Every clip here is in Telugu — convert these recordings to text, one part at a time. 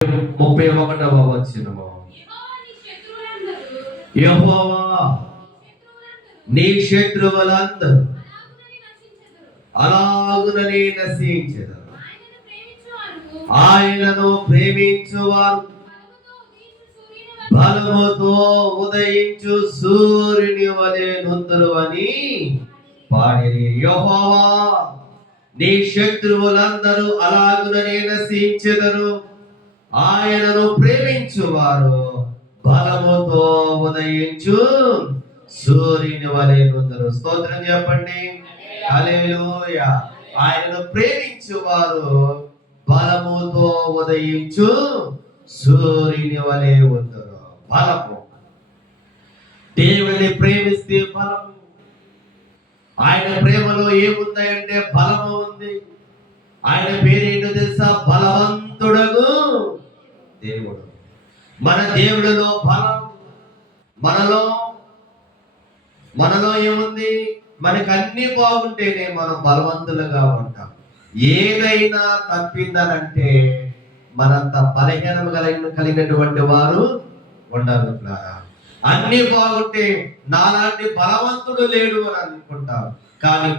31వ వచనము, యెహోవా నీ శత్రువులందరూ అలాగుననే నశించెదరు. ఆయనను ప్రేమించువారు బలముతో ఉదయించు సూర్యుని వలె నుందురు అని పాడిరి. యెహోవా నీ శత్రువులందరూ అలాగుననే నశించెదరు. ఆయనను ప్రేమించువారు బలముతో ఉదయించు సూర్యుని వలె నుందురు. స్తోత్రం చెప్పండి. హల్లెలూయా. ఆయనను ప్రేమించువారు బలముతో ఉదయించు సూర్యుని వలె ఉందరు. బలము, దేవుడిని ప్రేమిస్తే బలము. ఆయన ప్రేమలో ఏముందంటే బలము ఉంది. ఆయన పేరేంటో తెలుసా? బలవంతుడగు దేవుడు. మన దేవుడిలో బలం. మనలో ఏముంది? మనకు అన్ని బాగుంటేనే మనం బలవంతులుగా ఉంటాం. ఏదైనా తప్పిందనంటే మనంత బలహీనం కలిగినటువంటి వారు ఉండరు. అన్ని బాగుంటే నాలాంటి బలవంతుడు లేడు అని అనుకుంటాం. కానీ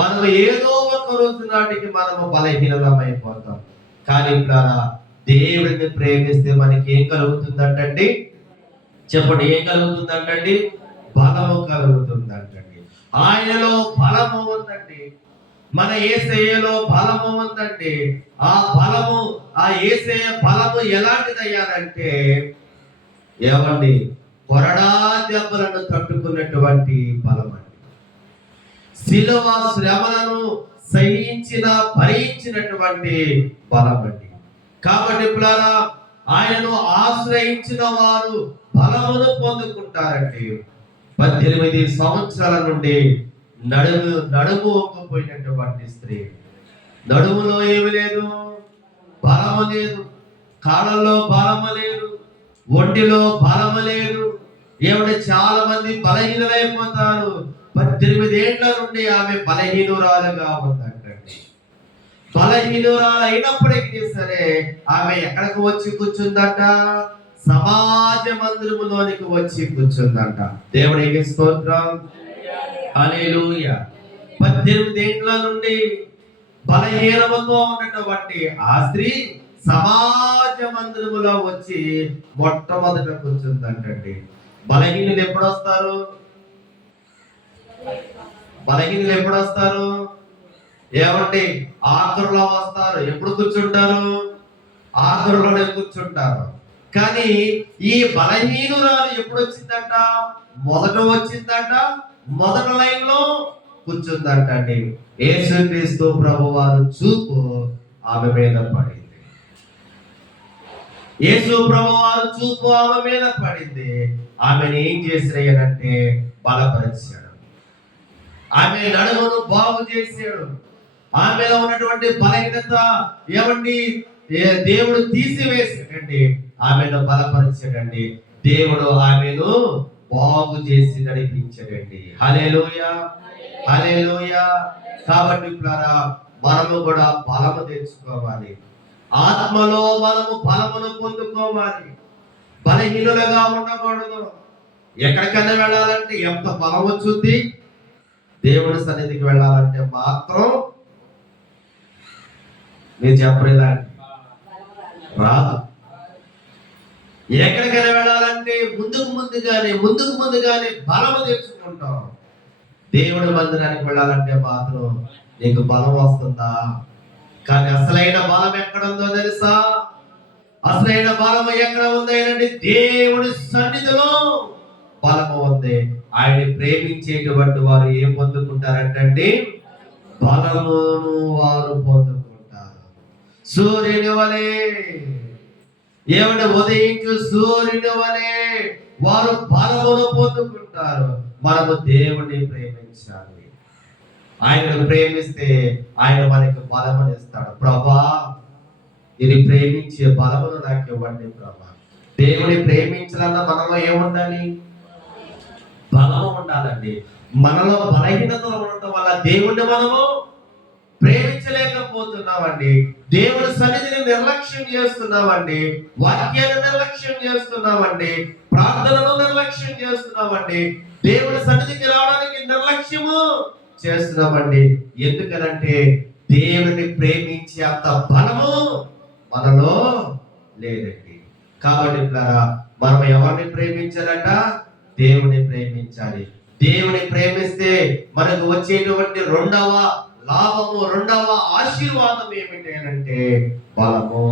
మనం ఏదో ఒక రోజు నాటికి మనము బలహీనమైపోతాం. కానీ దేవుడిని ప్రేమిస్తే మనకి ఏం కలుగుతుందంటండి? చెప్పండి, ఏం కలుగుతుందంటండి? బలము కలుగుతుందంటండి. ఆయనలో బలము ఉందండి. మన యేసయ్యలో బలము ఉందండి. ఆ బలము, ఆ యేసయ్య బలము ఎలాంటిదయ్యానంటే ఏమండి? కొరడా దెబ్బలను తట్టుకున్నటువంటి బలం అండి. శిలువ శ్రమలను భరించినటువంటి బలం అండి. కాబట్టి ఆయనను ఆశ్రయించిన వారు బలమును పొందుకుంటారండి. 18 సంవత్సరాల నుండి నడుము వంగిపోయినటువంటి స్త్రీ. నడుములో ఏమి లేదు, బలము లేదు. కాళ్ళలో బలము లేదు, ఒంటిలో బలము లేదు. ఏమంటే చాలా మంది బలహీనులైపోతారు. 18 ఏళ్ల నుండి ఆమె బలహీనురాలుగా ఉందంటండి. బలహీనురాలు అయినప్పటికీ సరే ఆమె ఎక్కడికి వచ్చి కూర్చుందంట? సమాజ మందిరములోనికి వచ్చి కూర్చుందంట. దేవుడికి స్తోత్రం. హల్లెలూయా. 18 ఏళ్ల నుండి బలహీనముతో ఉన్నటువంటి ఆ స్త్రీ సమాజ మందిరములో వచ్చి మొట్టమొదట కూర్చుందంటండి. బలహీనులు ఎప్పుడు వస్తారు? ఏమండి? ఆఖరులో వస్తారు. ఎప్పుడు కూర్చుంటారు? ఆఖరులోనే కూర్చుంటారు. కానీ ఈ బలహీనురాలు ఎప్పుడు వచ్చిందంట? మొదట వచ్చిందంట. మొదటి లైన్ లో కూర్చుందంటండి. యేసుక్రీస్తు ప్రభువారు చూపు ఆమె మీద పడింది. యేసు ప్రభువారు చూపు ఆమె మీద పడింది. ఆమెను ఏం చేశాడంటే బలపరిచాడు. ఆమె నడుమును బాగు చేశాడు. ఆమెలో ఉన్నటువంటి బలహీనత ఏమండి? దేవుడు తీసివేసాడండి. ఆమెను బలపరిచాడండి. దేవుడు ఆమెను బాగు చేసి నడిపించాడండి. హల్లెలూయా, హల్లెలూయా. కాబట్టి మనము కూడా బలము తెచ్చుకోవాలి. ఆత్మలో మనము బలమును పొందుకోవాలి. బలహీనులుగా ఉండకూడదు. ఎక్కడికైనా వెళ్ళాలంటే ఎంత బలం వచ్చింది? దేవుడి సన్నిధికి వెళ్ళాలంటే మాత్రం మీరు చెప్పలేదండి, రాదు. ఎక్కడికైనా వెళ్ళాలంటే ముందుకు ముందుగానే బలము తెచ్చుకుంటాం. దేవుడి మందిరానికి వెళ్ళాలంటే మాత్రం నీకు బలం వస్తుందా? కానీ అసలైన బలం ఎక్కడ ఉందో తెలుసా? అసలైన బలం ఎక్కడ ఉందండి? దేవుడి సన్నిధిలో బలము ఉంది. ఆయన్ని ప్రేమించేటువంటి వారు ఏం పొందుకుంటారంటే బలమును వారు పొందుకుంటారు. సూర్యుని వలె, ఏమంటే ఉదయించు సూర్యుని వలె వారు బలమును పొందుకుంటారు. మనము దేవుడిని ప్రేమించాలి. ఆయనను ప్రేమిస్తే ఆయన మనకు బలమును ఇస్తాడు. ప్రభా, ఇది ప్రేమించే బలమును నాకు ఇవ్వండి ప్రభా. దేవుని ప్రేమించాలన్న మనలో ఏముండాలి? బలము ఉండాలండి. మనలో బలహీనతలు ఉండటం వల్ల దేవుణ్ణి మనము ప్రేమించలేకపోతున్నామండి. దేవుని సన్నిధిని నిర్లక్ష్యం చేస్తున్నామండి, వాక్యాన్ని నిర్లక్ష్యం చేస్తున్నామండి, ప్రార్థనను నిర్లక్ష్యం చేస్తున్నామండి, దేవుని సన్నిధికి రావడానికి నిర్లక్ష్యము చేస్తున్నామండి. ఎందుకనంటే దేవుని ప్రేమించే అంత బలము మనలో లేదండి. కాబట్టి మనం ఎవరిని ప్రేమించాలట? దేవుని ప్రేమించాలి. దేవుని ప్రేమిస్తే మనకు వచ్చేటువంటి రెండవ లాభము, రెండవ ఆశీర్వాదం ఏమిటి అంటే బలము.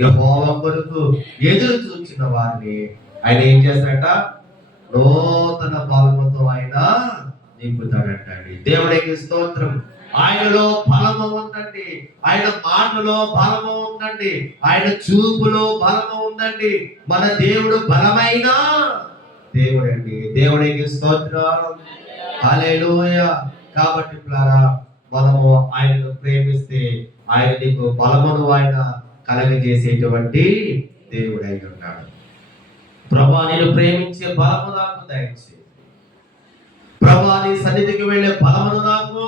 యెహోవా కొరకు ఎదురు చూచిన వారిని ఆయన ఏం చేస్తాడట? నూతన బలముతో ఆయన నింపుతాడంటండి. దేవునికి స్తోత్రం. ఆయనలో బలము ఉందండి, ఆయన మాటలో బలము ఉందండి, ఆయన చూపులో బలము ఉందండి. మన దేవుడు బలమైన దేవుడు అండి. దేవునికి స్తోత్రం. హల్లెలూయా. కాబట్టి మనము ఆయనను ప్రేమిస్తే ఆయన నీకు బలమును ఆయన కలగజేసేటువంటి దేవుడు అయి ఉన్నాడు. ప్రభువా, నేను ప్రేమించే బలము నాకు దయచేయి. ప్రభువా, నీ సన్నిధికి వెళ్ళే బలమును నాకు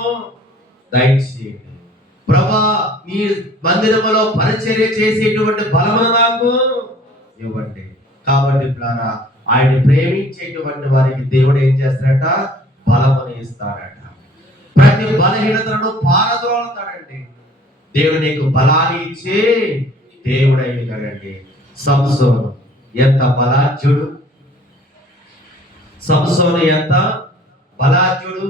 దయచేయండి. ప్రభువా, నీ మందిరములో పరిచర్య చేసేటువంటి బలమును నాకు ఇవ్వండి. కాబట్టి ఆయన ప్రేమించేటువంటి వారికి దేవుడు ఏం చేస్తాడట? బలమును ఇస్తాడట. ప్రతి బలహీనతలను పారద్రోలుతాడండి. దేవుడు నీకు బలాన్ని ఇచ్చే దేవుడు అయినాడండి. సంసోను ఎంత బలాఢ్యుడు! సంసోను ఎంత బలాఢ్యుడు!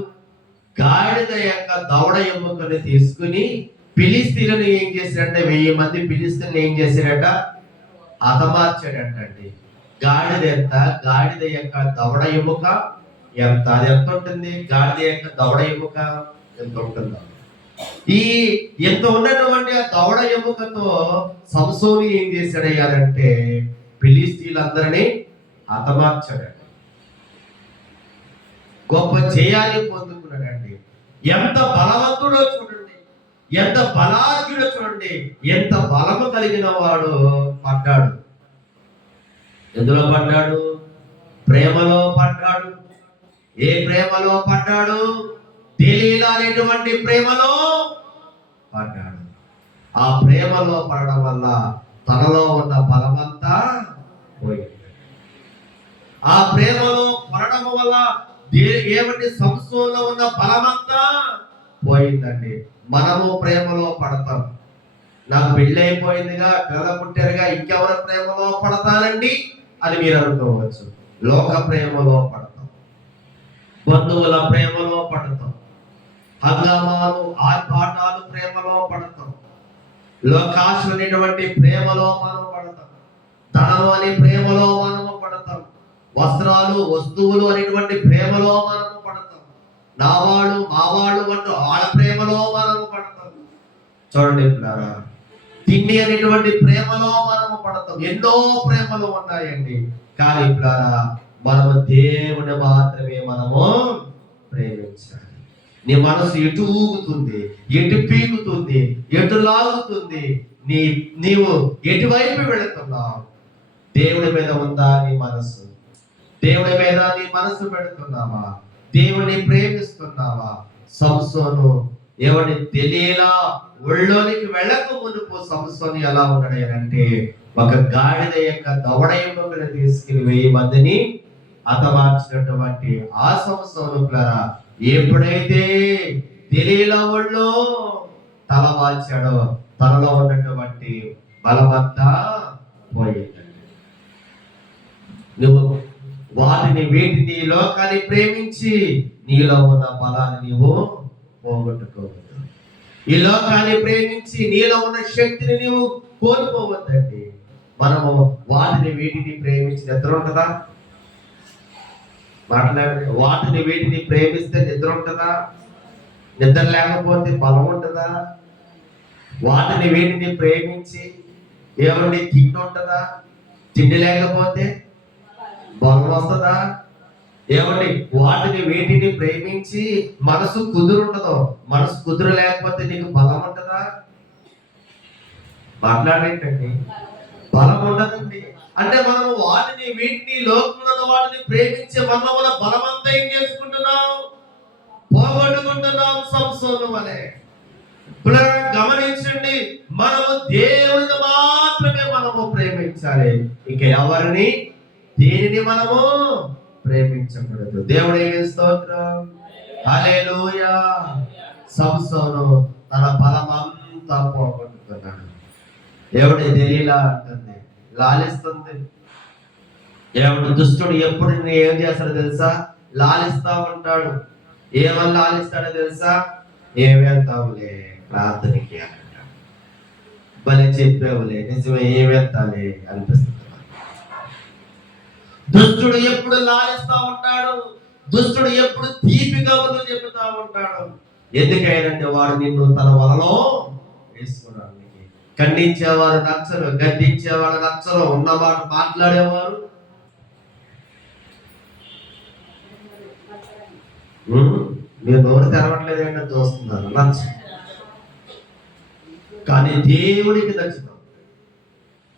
గాడిద యొక్క దవడ ఎముకను తీసుకుని ఫిలిస్తీయులను ఏం చేశాడంటే 1000 మంది ఫిలిస్తీయులను ఏం చేశాడట? హతమార్చాడంటండి. గాడిద ఎంత? గాడిద యొక్క దవడ ఎముక ఎంత? అది ఎంత ఉంటుంది? గాడిద యొక్క దవడ ఎముక ఎంత ఉంటుందో, ఈ ఎంత ఉన్నటువంటి ఆ దవడ ఎముకతో సంసోను ఏం చేశాడయ్యారంటే ఫిలిస్తీయులందరినీ హతమార్చాడండి. గొప్ప జయాన్ని పొందుకున్నాడండి. ఎంత బలవంతుడో చూడండి, ఎంత బలార్జుడో చూడండి, ఎంత బలము కలిగిన వాడు పడ్డాడు. ఎందులో పడ్డాడు? ప్రేమలో పడ్డాడు. ఏ ప్రేమలో పడ్డాడు? దెలీలా అనేటువంటి ప్రేమలో పడ్డాడు. ఆ ప్రేమలో పడడం వల్ల తనలో ఉన్న బలమంతా పోయింది. ఆ ప్రేమలో పడడం వల్ల ఏమంటే సంసోనులో ఉన్న బలమంతా పోయిందండి. మనము ప్రేమలో పడతాం. నాకు పెళ్లి అయిపోయిందిగా, పిల్లల పుట్టారుగా, ఇంకెవరి ప్రేమలో పడతానండి అని మీరు అనుకోవచ్చు. లోక ప్రేమలో పడతాం, బంధువుల ప్రేమలో పడతాం, హంగామాలు ఆర్భాటాలు ప్రేమలో పడతాం, లోకాశలు అనేటువంటి ప్రేమలో మనం పడతాం, ధనము అనే ప్రేమలో మనము పడతాం, వస్త్రాలు వస్తువులు అనేటువంటి ప్రేమలో మనము పడతాం, నావాళ్ళు మావాళ్ళు అంటూ ఆడ ప్రేమలో మనము పడతాం. చూడండి పిల్లారా, తిండి అనేటువంటి ప్రేమలో మనము పడతాం. ఎన్నో ప్రేమలు ఉన్నాయండి. కానీ పిల్లారా, మనము దేవుని మాత్రమే మనము ప్రేమించాలి. నీ మనసు ఎటు ఊగుతుంది, ఎటు పీకుతుంది, ఎటు లాగుతుంది, నీవు ఎటువైపు వెళుతున్నావు? దేవుడి మీద ఉందా నీ మనసు? దేవుడి మీద నీ మనసు పెడుతున్నావా? దేవుని ప్రేమిస్తున్నావా? సంసోను ఎవరి తెలియలా ఒళ్ళోనికి వెళ్ళక మునుపు సంసోను ఎలా ఉన్నాడంటే ఒక గాడిద యొక్క దవడ ఎముకను తీసుకుని 1000 మందిని హతమార్చినటువంటి ఆ సంసోను ఎప్పుడైతే తెలియలా ఒళ్ళో తల వాల్చాడో తనలో ఉన్నటువంటి బలమంతా పోయిందండి. నువ్వు వీటిని లోకాన్ని ప్రేమించి నీలో ఉన్న బలాన్ని నీవు పోగొట్టుకోవద్దు. ఈ లోకాన్ని ప్రేమించి నీలో ఉన్న శక్తిని నీవు కోల్పోవద్దండి. మనము వీటిని ప్రేమించి నిద్ర ఉంటుందా? మాట్లాడే వీటిని ప్రేమిస్తే నిద్ర ఉంటుందా? నిద్ర లేకపోతే బలం ఉంటుందా? వీటిని ప్రేమించి ఏమండి తిండి ఉంటుందా? తిండి లేకపోతే బలం వస్తుందా? ఏమండి వీటిని ప్రేమించి మనసు కుదురుండదు. మనసు కుదురు లేకపోతే నీకు బలం ఉంటుందా? మాట్లాడేంటండి, బలం ఉండదండి. అంటే మనం వీటిని లోకంలో వాటిని ప్రేమించే మనలో బలమంతా ఏం చేసుకుంటున్నాం? పోగొట్టుకుంటున్నాం సంసోను వలె. గమనించండి, మనము దేవుడిని మాత్రమే మనము ప్రేమించాలి. ఇక ఎవరిని దేనిని మనము ప్రేమించకూడదు. దేవుడికి స్తోత్రం. హల్లెలూయా. సంసోను తన బలమంతా పోగొట్టుకున్నాడు. ఎవడి దెలీలా అంటుంది, లాలిస్తుంది. ఎవడు దుష్టుడు ఎప్పుడు ఏం చేస్తాడో తెలుసా? లాలిస్తా ఉంటాడు. ఏమని లాలిస్తాడో తెలుసా? ఏం వెళ్తావులే ప్రార్థనకి అంటాడు. భలే చెప్పావులే, నిజమే, ఏం వెళ్తాలే అనిపిస్తుంది. దుష్టుడు ఎప్పుడు లాలిస్తా ఉంటాడు. దుష్టుడు ఎప్పుడు తీపి కబుర్లు చెబుతా ఉంటాడు. ఎందుకైనంటే వాడు నిన్ను తన వలలో వేసుకోవడానికి. ఖండించేవారు నచ్చరు, గద్దించేవాడు నచ్చరు, ఉన్నమాట మాట్లాడేవారు మీరు నోరు తెరవట్లేదు ఏంటో చూస్తున్నారు, నచ్చ. కానీ దేవుడికి నచ్చుతాం.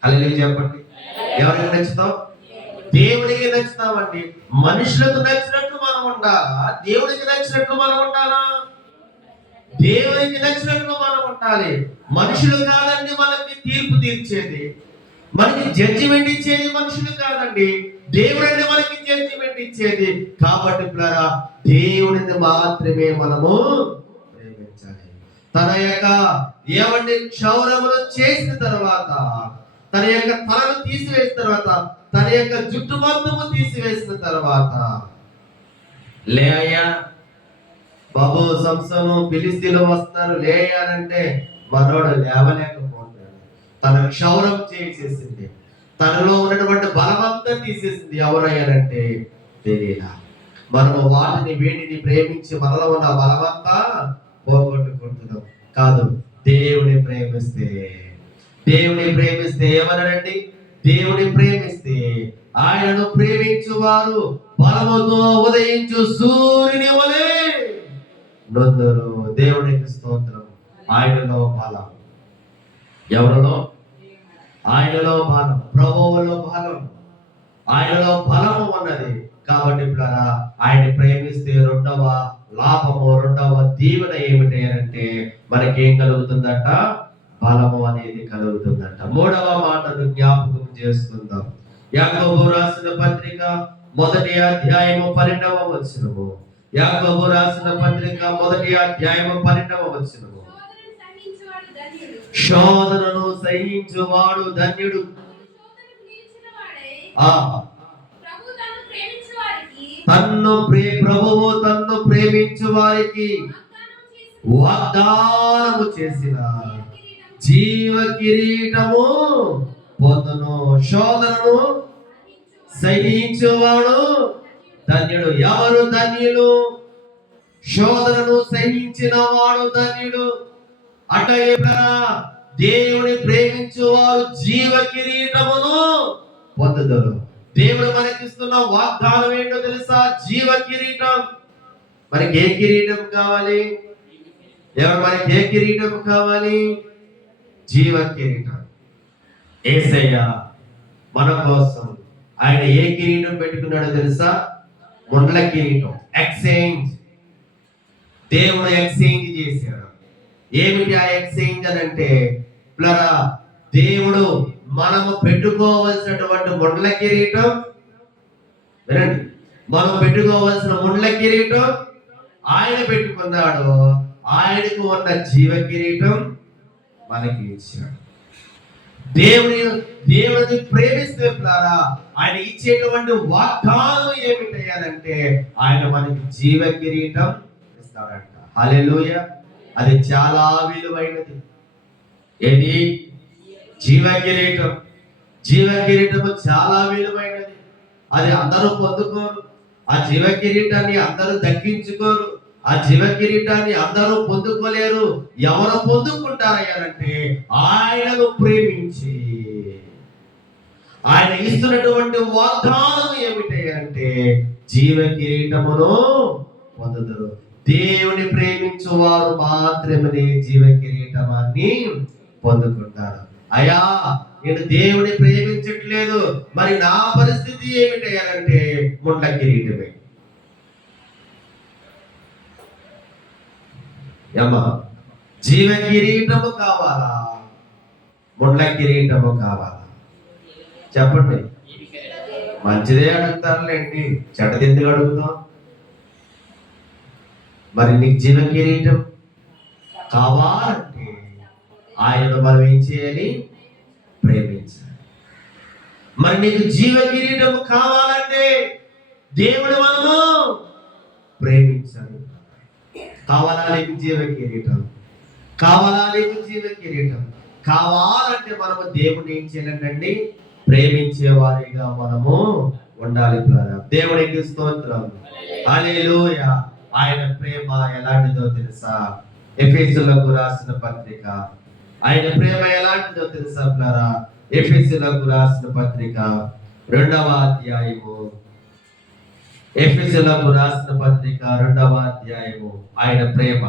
హల్లెలూయా చెప్పండి. ఎవరికి నచ్చుతాం? దేవుడికి నచ్చుతామండి. మనుషులకు నచ్చినట్లు మనం ఉండాలా? దేవుడికి నచ్చినట్లు మనం ఉండాలా? దేవుడికి నచ్చినట్లు మనం ఉండాలి. మనుషులు కాదండి మనకి తీర్పు తీర్చేది, మనకి జడ్జిమెంట్ ఇచ్చేది మనుషులు కాదండి, దేవుడిని మనకి జడ్జిమెంట్ ఇచ్చేది. కాబట్టి పిల్లరా, దేవుడిని మాత్రమే మనము ప్రేమించాలి. తన యొక్క ఏమండి క్షౌరములు చేసిన తర్వాత, తన యొక్క తలను తీసివేసిన తర్వాత, తన యొక్క జుట్టు మొత్తము తీసివేసిన తర్వాత, లే అయ్యా బాబు సంసోను, ఫిలిస్తీన్లు వస్తారు లే అనంటే మనోడు లేవలేకపోతాడు. తన క్షౌరం చేసేసింది, తనలో ఉన్నటువంటి బలమంతా తీసేసింది. ఎవరయ్యారంటే దెలీలా. మనము వాటిని వీటిని ప్రేమించి మనలో ఉన్న బలమంతా పోగొట్టుకుంటున్నాం. కాదు, దేవుని ప్రేమిస్తే, దేవుని ప్రేమిస్తే ఏమన్నాడండి? దేవుని ప్రేమిస్తే ఆయనను ప్రేమించువారు బలముతో ఉదయించు సూర్యుని వలె నొందురు. దేవునికి స్తోత్రం. ఆయనలో బలం. ఎవరిలో? ఆయనలో బలం, ప్రభువులో బలం, ఆయనలో బలము ఉన్నది. కాబట్టి ఇప్పుడు ఆయన ప్రేమిస్తే రెండవ లాభము, రెండవ దీవెన ఏమిటి అంటే మనకేం కలుగుతుందట? బలము అనేది కలుగుతుందట. మూడవ మాటను జ్ఞాపకం చేసుకుందాం. యాకోబు రాసిన పత్రిక 1వ అధ్యాయము 12వ వచనము. యాకోబు రాసిన పత్రిక 1వ అధ్యాయము 12వ వచనము. శోధనను సహించువాడు ధన్యుడు. ప్రభువు తన్ను ప్రేమించు వారికి వాగ్దానము చేసిన జీవ కిరీటము పొందును. శోధనను సహించువాడు ధన్యుడు. ఎవరు ధన్యులు? శోధనను సహించిన వాడు ధన్యుడు. అటయే దేవుని ప్రేమించు వారు జీవ కిరీటమును పొందుతారు. దేవుడు మనకిస్తున్న వాగ్దానం ఏంటో తెలుసా? జీవ కిరీటం. మనకి ఏ కిరీటం కావాలి? ఎవరు మనకి ఏ కిరీటం కావాలి? జీవ కిరీటం. యేసయ్య మన కోసం ఆయన ఏ కిరీటం పెట్టుకున్నాడో తెలుసా? ముండ్ల కిరీటం. ఎక్స్చేంజ్. దేవుడు ఎక్స్చేంజ్ చేశాడు. ఏమిటి ఆ ఎక్స్చేంజ్ అని అంటే, దేవుడు మనము పెట్టుకోవలసినటువంటి ముండ్ల కిరీటం, వినండి, మనం పెట్టుకోవలసిన ముండ్ల కిరీటం ఆయన పెట్టుకున్నాడు. ఆయనకు ఉన్న జీవ కిరీటం మనకి ఇచ్చాడు. దేవుడిని ప్రేమిస్తే ఆయన ఇచ్చేటువంటి వాగ్దానం ఏమిటయ్యానంటే ఆయన మనకి జీవ కిరీటం ఇస్తాడంట. హల్లెలూయా. అది చాలా విలువైనది. ఏది? జీవ కిరీటం. జీవ కిరీటము చాలా విలువైనది. అది అందరూ పొందుకోరు. ఆ జీవ కిరీటాన్ని అందరూ దక్కించుకోరు. ఆ జీవ కిరీటాన్ని అందరూ పొందుకోలేరు. ఎవరు పొందుకుంటారయ్యారంటే ఆయనను ప్రేమించి ఆయన ఇస్తున్నటువంటి వాగ్దానం ఏమిటంటే జీవ కిరీటమును పొందుతారు. దేవుని ప్రేమించు వారు మాత్రమే జీవ కిరీటమాన్ని పొందుకుంటారు. అయ్యా, నేను దేవుని ప్రేమించట్లేదు, మరి నా పరిస్థితి ఏమిటంటే ముండ్ల కిరీటమే. అమ్మా, జీవ కిరీటము కావాలా, ముళ్ళ కిరీటము కావాలా? చెప్పండి. మంచిదే అడుగుతారులేండి, చెడ్డది ఎందుకు అడుగుతాం? మరి నీకు జీవ కిరీటం కావాలంటే ఆయనను మనం ఏం చేయాలి? ప్రేమించాలి. మరి నీకు జీవ కిరీటం కావాలంటే దేవుడు మనము ప్రేమించాలి. కావాలా నీకు జీవ కిరీటం? కావాలా నీకు జీవ కిరీటం? కావాలంటే మనము దేవుడిని ఏం చేయాలండి? ప్రేమించే వారిగా మనము ఉండాలి. దేవునికి స్తోత్రం, హల్లెలూయా. ఆయన ప్రేమ ఎలాంటిదో తెలుసా? ఎఫెసీయులకు రాసిన పత్రిక, ఆయన ప్రేమ ఎలాంటిదో తెలుసా ప్లారా? ఎఫెసీయులకు రాసిన పత్రిక 2వ అధ్యాయము, ఎఫెసీయులకు రాసిన పత్రిక 2వ అధ్యాయము, ఆయన ప్రేమ.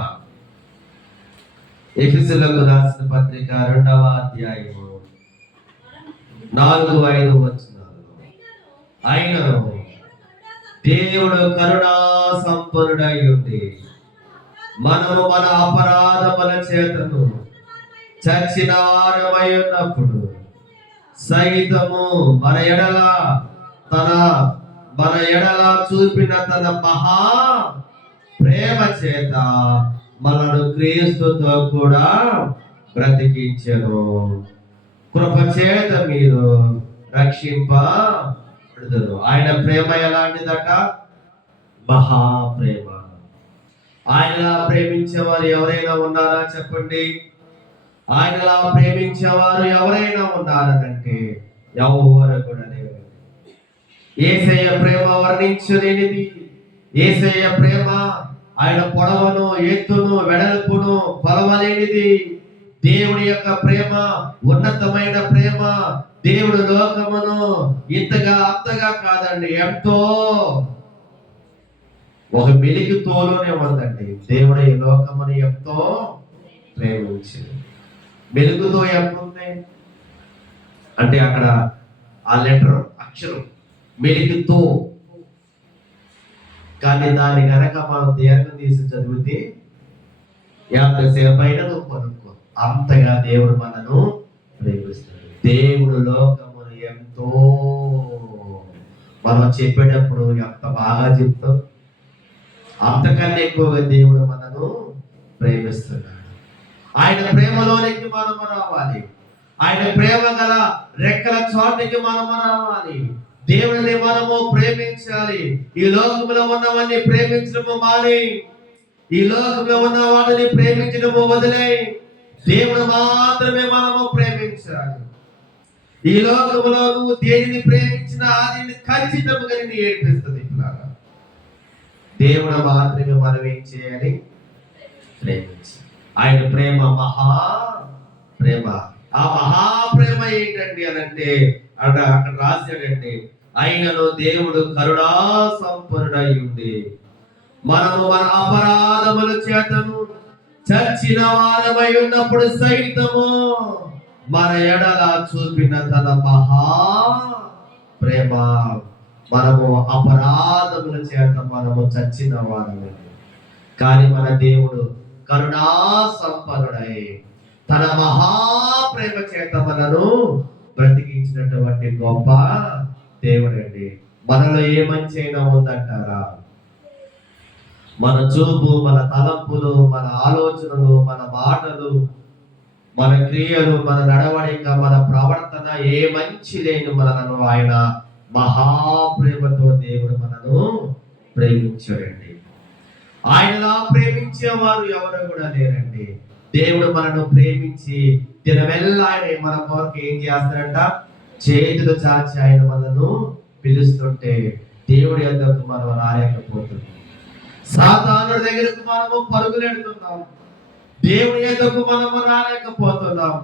ఎఫెసీయులకు రాసిన పత్రిక 2వ అధ్యాయము 4-5 వచనాలు. ఆయనను దేవుడు కరుణా సంపన్నుడై ఉండి మనము మన అపరాధముల చేతను చచ్చిన వారమై ఉన్నప్పుడు సైతము మన ఎడల చూపిన తన మహా ప్రేమ చేత మనను క్రీస్తుతో కూడా బ్రతికించెను. కృప చేత మీరు రక్షింపబడుదురు. ఆయన ప్రేమ ఎలాంటిదట? మహాప్రేమ. ఆయనలా ప్రేమించేవారు ఎవరైనా ఉన్నారా చెప్పండి? ఆయనలా ప్రేమించేవారు ఎవరైనా ఉన్నారనంటే ఎవరు కూడా లేరు. యేసయ్య ప్రేమ వర్ణించలేనిది. యేసయ్య ప్రేమ ఆయన పొడవను, ఎత్తును, వెడల్పును కొలవలేనిది. దేవుడి యొక్క ప్రేమ ఉన్నతమైన ప్రేమ. దేవుడు లోకమును అంతగా కాదండి, ఎంతో ఒక మెలికతోనే ఉందండి. దేవుడు ఈ లోకమును ఎంతో ప్రేమించింది. మెలుగుతో ఎంత ఉంది అంటే అక్కడ ఆ లెటర్ అక్షరం మెలికతో, కానీ దాని కనుక మనం దీర్ఘం తీసి చదివితే ఎంతసేపు అయినా నువ్వు కొనుక్కో, అంతగా దేవుడు మనను ప్రేమిస్తాడు. దేవుడు లోకమును ఎంతో, మనం చెప్పేటప్పుడు ఎంత బాగా చెప్తాం, అంతకన్నా ఎక్కువగా దేవుడు మనను ప్రేమిస్తున్నాడు. ఆయన ప్రేమలోనికి మనము రావాలి. ఆయన ప్రేమ గల రెక్కల చోటికి మనము రావాలి. దేవుడిని మనము ప్రేమించాలి. ఈ లోకంలో ఉన్నవాడిని ప్రేమించడము మాని, ఈ లోకంలో ఉన్న వాడిని ప్రేమించడము వదిలే, దేవుడు మాత్రమే మనము ప్రేమించాలి. ఈ లోకంలో నువ్వు దేనిని ప్రేమించినా అది ఖచ్చితంగా నిన్ను ఏడిపిస్తుంది. దేవుడు మాత్రమే మనం ఏం చేయాలి? ప్రేమించాలి. ఆయన ప్రేమ మహా ప్రేమ. ఆ మహాప్రేమ ఏంటండి అనంటే అక్కడ రాశాడండి, ఆయనను దేవుడు కరుణా సంపన్నుడై ఉండి మనము మన అపరాధముల చేతను చచ్చిన వారమై ఉన్నప్పుడు సైతము మన ఎడల చూపిన తన మహా ప్రేమ. మనము అపరాధముల చేత మనము చచ్చిన వారము, కానీ మన దేవుడు కరుణా సంపన్నుడై తన మహాప్రేమ చేత మనను బ్రతికించినటువంటి గొప్ప దేవుడు అండి. మనలో ఏ మంచి అయినా ఉందంటారా? మన చూపు, మన తలంపులు, మన ఆలోచనలు, మన మాటలు, మన క్రియలు, మన నడవడిక, మన ప్రవర్తన ఏ మంచి లేని మనలను ఆయన మహాప్రేమతో దేవుడు మనను ప్రేమించాడండి. ఆయనలా ప్రేమించేవారు ఎవరు కూడా లేరండి. దేవుడు మనను ప్రేమించి దినమెల్లా ఆయన మన కొరకు ఏం చేస్తాడంట? చేతులు చాచి ఆయన మనను పిలుస్తుంటే దేవుడి యొద్దకు మనం రాలేకపోతున్నాం. సాతానుడి దగ్గరకు మనము పరుగులెడుతున్నాం. దేవుడి యొద్దకు మనము రాలేకపోతున్నాం.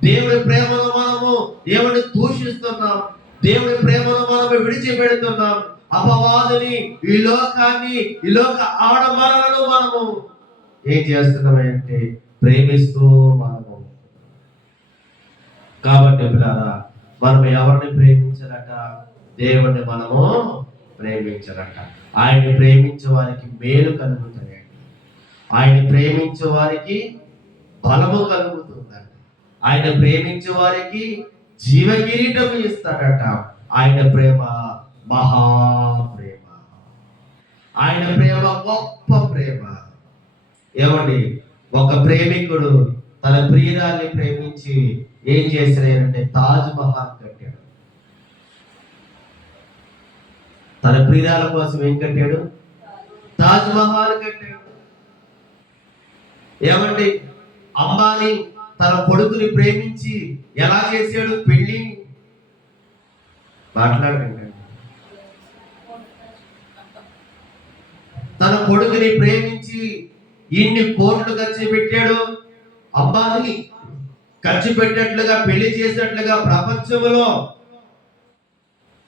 దేవుడి ప్రేమను మనము దేవుడిని దూషిస్తున్నాం. దేవుడి ప్రేమను మనము విడిచిపెడుతున్నాం. అపవాదిని, ఈ లోకాన్ని, ఈ లోక ఆడంబరాలను మనము ఏం చేస్తున్నామంటే ప్రేమిస్తూ మనము. కాబట్టి పిల్లారా, మనం ఎవరిని ప్రేమించాలట? దేవుణ్ణి మనము ప్రేమించాలట. ఆయన్ని ప్రేమించే వారికి మేలు కలుగుతాయండి. ఆయన్ని ప్రేమించే వారికి బలము కలుగుతుందండి. ఆయన ప్రేమించే వారికి జీవ కిరీటం ఇస్తాడట. ఆయన ప్రేమ మహాప్రేమ, ఆయన ప్రేమ గొప్ప ప్రేమ. ఏమండి, ఒక ప్రేమికుడు తన ప్రియురాల్ని ప్రేమించి ఏం చేశాడంటే తాజ్ మహల్ కట్టాడు. తన ప్రియురాల కోసం ఏం కట్టాడు? తాజ్ మహల్ కట్టాడు. ఏమండి, అంబానీ తన కొడుకుని ప్రేమించి ఎలా చేశాడు పెళ్లి? మాట్లాడండి. తన కొడుకుని ప్రేమించి ఇన్ని కోట్లు ఖర్చు పెట్టాడు. అంబానీ ఖర్చు పెట్టినట్లుగా పెళ్లి చేసినట్లుగా ప్రపంచంలో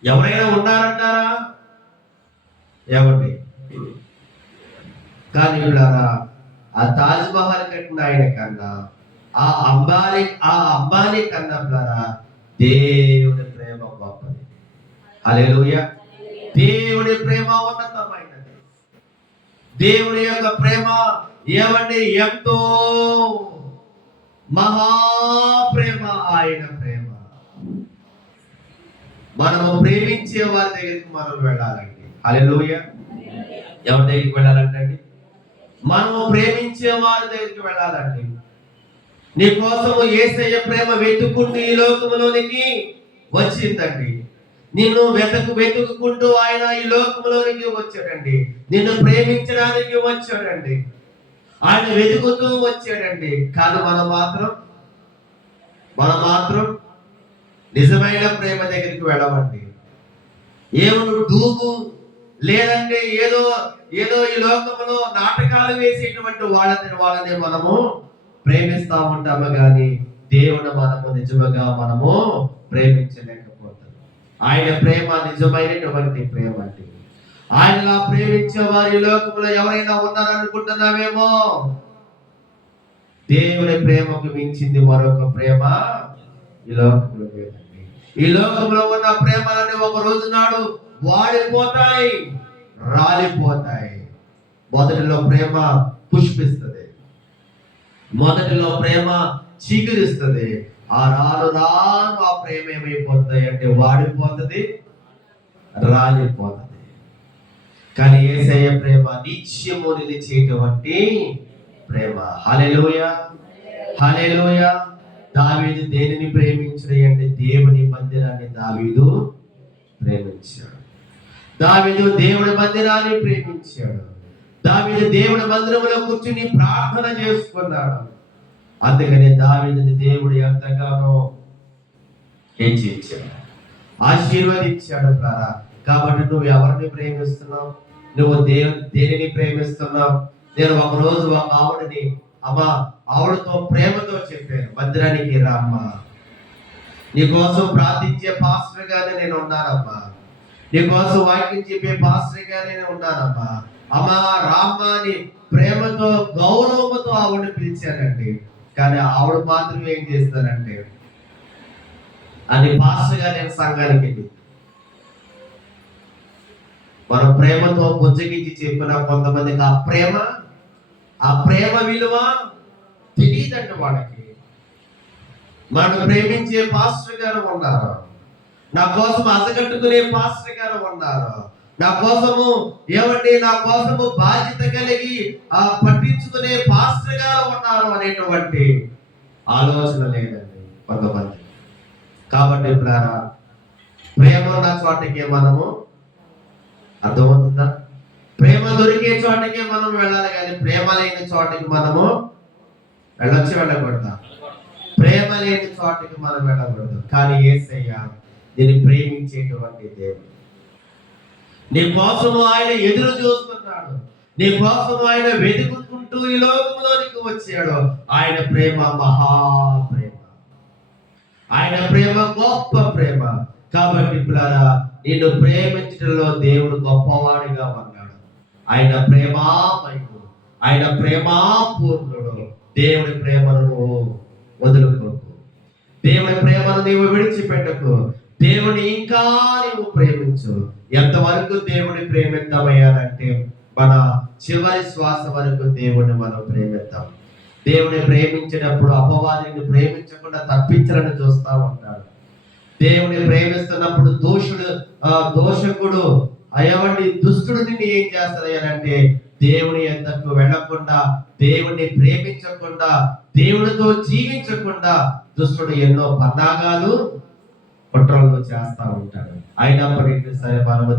ఎవరైనా ఉన్నారంటారా? ఏమండి, కానీ ఆ తాజ్ మహల్ కట్టిన ఆయన కన్నా ఆ అంబానీ కన్నా దేవుడి ప్రేమ గొప్పది. హల్లెలూయా. దేవుడి ప్రేమ ఉన్నతమైనది. దేవుడి యొక్క ప్రేమ ఏమండి ఎంతో మహాప్రేమ. ఆయన ప్రేమ. మనము ప్రేమించే వారి దగ్గరికి మనం వెళ్ళాలండి. హల్లెలూయా. ఎవరి దగ్గరికి వెళ్ళాలంటండి? మనము ప్రేమించే వారి దగ్గరికి వెళ్ళాలండి. నీ కోసము యేసయ్య ప్రేమ వెతుక్కుంటూ ఈ లోకములోనికి వచ్చిందండి. నిన్ను వెతుక్కుంటూ ఆయన ఈ లోకంలోనికి వచ్చాడండి. నిన్ను ప్రేమించడానికి వచ్చాడండి. ఆయన వెతుకుతూ వచ్చాడండి. కానీ మనం మాత్రం నిజమైన ప్రేమ దగ్గరికి వెళ్ళమండి. ఏమను డూబు లేదంటే ఏదో ఈ లోకంలో నాటకాలు వేసేటువంటి వాళ్ళని మనము ప్రేమిస్తా ఉంటాము, కానీ దేవుడు మనము ప్రేమించలేకపోతాం. ఆయన ప్రేమ నిజమైనటువంటి ప్రేమ అండి. ఆయనలా ప్రేమించే వారి లోకంలో ఎవరైనా ఉన్నారనుకుంటున్నావేమో. దేవుని ప్రేమకు మించింది మరొక ప్రేమ ఈ లోకంలో లేదండి. ఈ లోకంలో ఉన్న ప్రేమలన్నీ ఒక రోజు నాడు వాడిపోతాయి, రాలిపోతాయి. మొదటిలో ప్రేమ పుష్పిస్తుంది, మొదటిలో ప్రేమ చిగురిస్తుంది. ఆ రాను ఆ ప్రేమ ఏమైపోతాయి అంటే వాడిపోతుంది, రాలిపోతుంది. కానీ యేసయ్య ప్రేమ నిత్యము నిలిచేటువంటి ప్రేమ. హల్లెలూయా, హల్లెలూయా. దావీదు దేనిని ప్రేమించడు అంటే దేవుని మందిరాన్ని దావీదు ప్రేమించాడు. దావీదు దేవుని మందిరాన్ని ప్రేమించాడు. దావీదు దేవుని మందిరంలో కూర్చుని ప్రార్థన చేసుకున్నాడు. అందుకని దావీదుని దేవుడు ఎంతగానో హెచ్చించాడు, ఆశీర్వదించాడు. కాబట్టి నువ్వు ఎవరిని ప్రేమిస్తున్నావు? నువ్వు దేనిని ప్రేమిస్తున్నావు? నేను ఒకరోజు ఒక ఆవిడతో ప్రేమతో చెప్పాను, మందిరానికి రామ్మా, నీకోసం ప్రార్థించే పాస్టర్ గానే నేను ఉన్నానమ్మా, నీకోసం వాక్యం చెప్పే పాస్టర్ గానే నేను ఉన్నానమ్మా, అమ్మా రామ్మా అని ప్రేమతో గౌరవంతో ఆవిడ పిలిచానండి. కానీ ఆవిడ మాత్రం ఏం చేస్తానంటే అది పాస్టర్ గా నేను సంఘానికి వెళ్ళి మనం ప్రేమతో బుజ్జగించి చెప్పిన కొంతమందికి ఆ ప్రేమ విలువ తెలియదండి వాళ్ళకి. మనం ప్రేమించే పాస్టర్ గారు ఉన్నారు, నా కోసం అసగట్టుకునే పాస్టర్ గారు ఉన్నారు, నా కోసము బాధ్యత కలిగి పట్టించుకునే పాస్టర్ గారు ఉన్నారు అనేటువంటి ఆలోచన లేదండి కొంతమంది. కాబట్టి ప్రేమ ఉన్న చోటకి మనము, అర్థమవుతుందా? ప్రేమ దొరికే చోటకి మనం వెళ్ళాలి, కానీ ప్రేమ లేని చోటకి మనము వెళ్ళకూడదు. ప్రేమ లేని చోటకి మనం వెళ్ళకూడదు. కానీ యేసయ్య దీన్ని ప్రేమించేటువంటి దేవుడు. నీ కోసము ఆయన ఎదురు చూస్తున్నాడు, నీ కోసము ఆయన వెతుకుంటూ ఈ లోకంలోనికి వచ్చాడు. ఆయన ప్రేమ మహాప్రేమ, ఆయన ప్రేమ గొప్ప ప్రేమ. కాబట్టి నిన్ను ప్రేమించడంలో దేవుడు గొప్పవాడిగా ఉన్నాడు. ఆయన ప్రేమామయుడు, ఆయన ప్రేమాపూర్ణుడు. దేవుడి ప్రేమను వదులుకోకు, దేవుడి ప్రేమను నీవు విడిచిపెట్టకు. దేవుని ఇంకా నీవు ప్రేమించు. ఎంతవరకు దేవుని ప్రేమిద్దామయ్యానంటే మన చివరి శ్వాస వరకు దేవుని మనం ప్రేమిద్దాం. దేవుని ప్రేమించేటప్పుడు అపవాదిని ప్రేమించకుండా తప్పించాలని చూస్తా ఉంటాడు. దేవుని ప్రేమిస్తున్నప్పుడు దోషకుడు అయవండి దుష్టుడు నిన్ను ఏం చేస్తాడంటే దేవుని యొద్దకు వెళ్ళకుండా, దేవుణ్ణి ప్రేమించకుండా, దేవునితో జీవించకుండా దుష్టుడు ఎన్నో పన్నాగాలు కుట్రలు చేస్తా ఉంటాడు. అయినప్పటికీ సరే మనము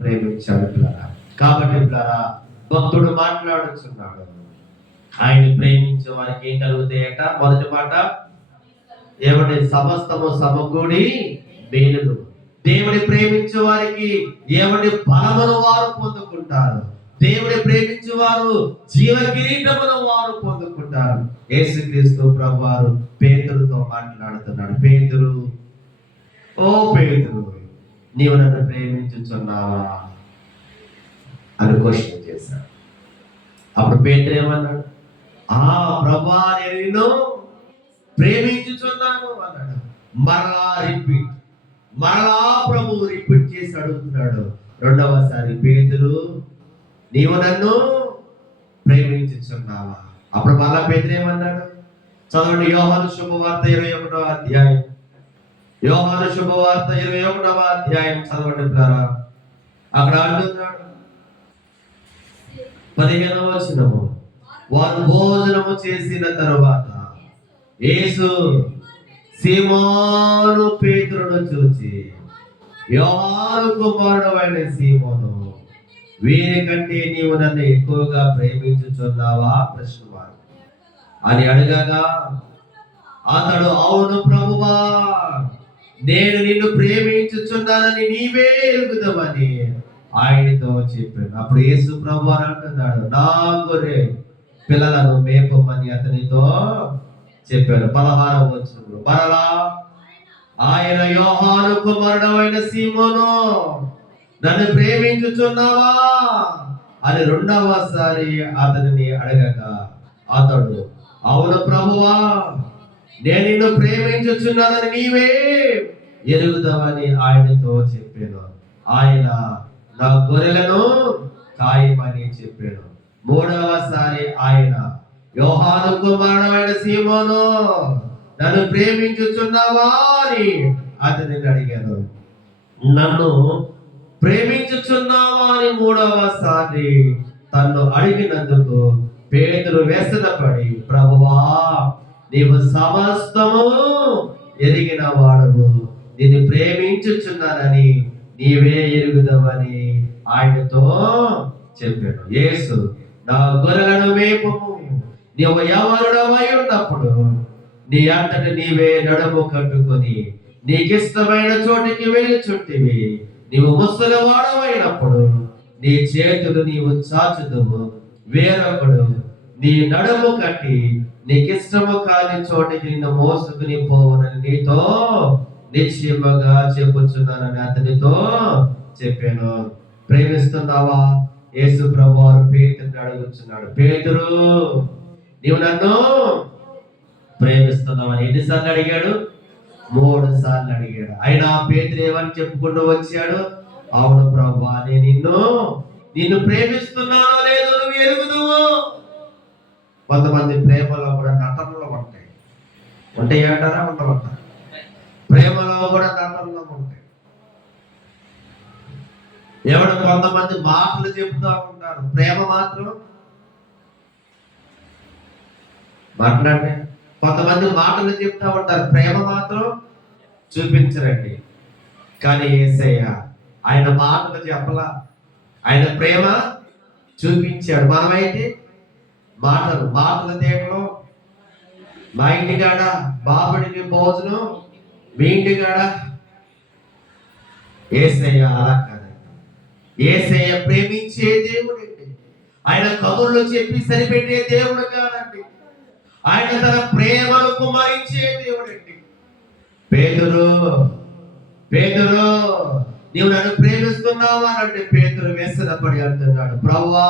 ప్రేమించాలి పిల్లరా. కాబట్టి పిల్లరా, భక్తుడు మాట్లాడుచున్నాడు, ఆయన్ని ప్రేమించే వారికి ఏం కలుగుతాయట? మొదటి మాట ఏమంటే సమస్తము సమకూడి మేలులు. దేవుని ప్రేమించే వారికి ఏమంటే బలమును వారు పొందుకుంటారు. దేవుని ప్రేమించే వారు జీవ కిరీటమును వారు పొందుకుంటారు. యేసుక్రీస్తు ప్రభువారు పేతురుతో మాట్లాడుతున్నాడు. పేతురు, ఓ పేతురు, నీవు నన్ను ప్రేమించుచున్నావా అని క్వశ్చన్ చేశాడు. అప్పుడు పేతురు ఏమన్నాడు? ఆ ప్రభువా, నేను ప్రేమించుచున్నాను అన్నాడు. మరలా ప్రభువు రిపీట్ చేసి అడుగుతున్నాడు రెండవసారి, పేతురు, నీవు నన్ను ప్రేమించుచున్నావా? అప్పుడు మళ్ళా పేతురు ఏమన్నాడు? చదవండి, యోహాను శుభవార్త 21వ అధ్యాయం. యోహాను శుభవార్త 21వ అధ్యాయం చదవండి ద్వారా. అక్కడ అంటున్నాడు 15వ వచనము, వారు భోజనము చేసిన తరువాత యేసు సీమోను పేతురును చూచి, యోహాను కుమారుడైన సీమోను, వీరికంటే నీవు నన్ను ఎక్కువగా ప్రేమించుచున్నావా అని అడగగా అతడు, అవును ప్రభువా, నేను నిన్ను ప్రేమించుచున్నానని నీవే ఎరుగుదామని ఆయనతో చెప్పాడు. అప్పుడు యేసు ప్రభువు అంటున్నాడు, నా గొర్రె పిల్లలను మేపమని అతనితో చెప్పాడు. 16వ వచనంలో, మరలా ఆయన, యోహాను కుమారుడైన సీమోను, నన్ను ప్రేమించుచున్నావా అని రెండవసారి అతనిని అడగగా అతడు, అవును ప్రభువా, నేను నిన్ను ప్రేమించుచున్నానని నీవే ఎరుగుదామని ఆయనతో చెప్పాను. ఆయన నా గొర్రెలను కాయమని చెప్పాడు. మూడవసారి ఆయన, యోహాను కుమారుడైన సీమోను, నన్ను ప్రేమించుచున్నావా అని అతనిని అడిగాను. నన్ను ప్రేమించుచున్నావా అని మూడవసారి తన్ను అడిగినందుకు పేతురు వ్యసనపడి, ప్రభువా, నీవు సమస్తము ఎరిగిన వాడవు, నిన్ను ప్రేమించుచున్నానని నీవే ఎరుగుదవని ఆయనతో చెప్పాడు. యేసు, నా గొర్రెలను మేపుము, నీవు యవనుడవై ఉన్నప్పుడు నీ అంతటి నీవే నడుము కట్టుకొని నీకిష్టమైన చోటికి వెళ్ళుచుంటివి. నీవు ముసలివాడవైనప్పుడు నీ చేతులు నీవు చాచుదువు, వేరొకడు నీ నడుము కట్టి నీకిష్టము కాని చోటికి నిన్ను మోసుకుని పోవనని నీతో నిశ్చయముగా చెప్పుచున్నానని అతనితో చెప్పాను. ప్రేమిస్తున్నావా? యేసు ప్రభువారు పేతురుని అడుగుచున్నాడు, పేతురు, నీవు నన్ను ప్రేమిస్తున్నావని ఎన్నిసార్లు అడిగాడు? 3 సార్లు అడిగాడు. అయినా పేతురు ఏమని చెప్పుకుంటూ వచ్చాడు? అవును ప్రభువా, నేను నిన్ను ప్రేమిస్తున్నానో లేదో నువ్వు ఎరుగుదువు. కొంతమంది ప్రేమలో కూడా నటనలు ఉంటాయి అంటారా? ఉండమంటారు. ప్రేమలో కూడా నటనలు ఉంటాయి. ఎవడు కొంతమంది మాటలు చెప్తా ఉంటారు, ప్రేమ మాత్రం మాట్లాడే. కొంతమంది మాటలు చెప్తా ఉంటారు, ప్రేమ మాత్రం చూపించరండి. కానీ యేసయ్య ఆయన మాటలు చెప్పలా, ఆయన ప్రేమ చూపించాడు. మనమైతే మాటలు తేటలో, మా ఇంటికాడ బాబుడికి భోజనం, మీ ఇంటికాడ. యేసయ్య అలా కాదండి. యేసయ్య ప్రేమించే దేవుడండి. ఆయన కబుర్లు చెప్పి సరిపెట్టే దేవుడు కాదండి. ఆయన తన ప్రేమను కుమరించే దేవుడండి. పేతురు, నీవు నన్ను ప్రేమిస్తున్నావా అంటే పేతురు వ్యసనపడి అంటున్నాడు, ప్రభువా,